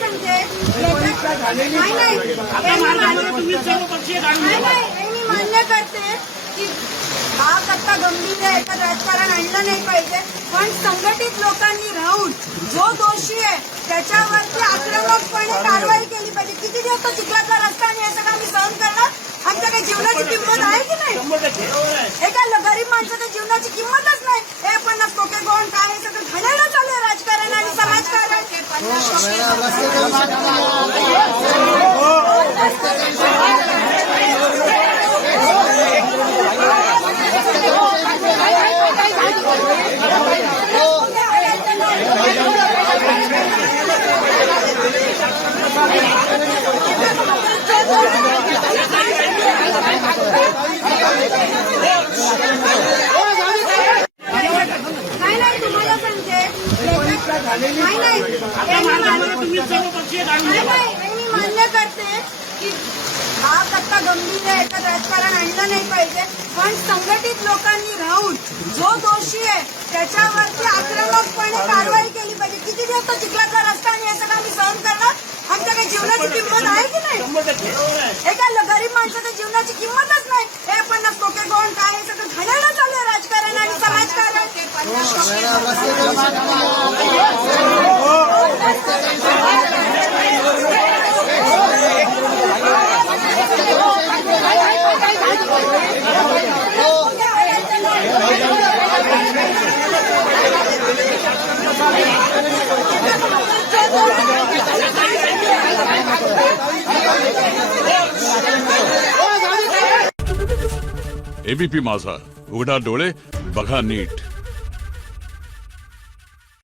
सांगते मी मान्य करते की हा कट्टा गंभीर आहे, याच्यात राजकारण आणलं नाही पाहिजे, पण संघटित लोकांनी राहून जो दोषी आहे त्याच्यावरती आक्रमकपणे कारवाई केली पाहिजे. किती दिवस तो चिखलातला रस्ता आणि हे सगळं आम्ही सहन करणार? आमच्या काही जीवनाची किंमत आहे की नाही? एका गरीब माणसाच्या जीवनाची किंमतच नाही. हे 50 टोके गोण काय हे सगळं घडायला चालू आहे राजकारण आणि समाजकारण. नाही तुम्हाला सांगते मी मान्य करते की हा कट्टा गंभीर आहे, याच्यात राजकारण आणलं नाही पाहिजे, पण संघटित लोकांनी राहून जो दोषी आहे त्याच्यावरती आक्रमकपणे कारवाई केली पाहिजे. किती दिवस तो चिखलातला रस्ता आणि हे सगळं आम्ही सहन करणार? आमच्या काही जीवनाची किंमत आहे की नाही? एका गरीब माणसाच्या जीवनाची किंमतच नाही. हे 50 टोके गोण काय हे सगळं घडायला चालू आहे राजकारण आणि समाजकारण. एबीपी माझा, उघडा डोळे बघा नीट.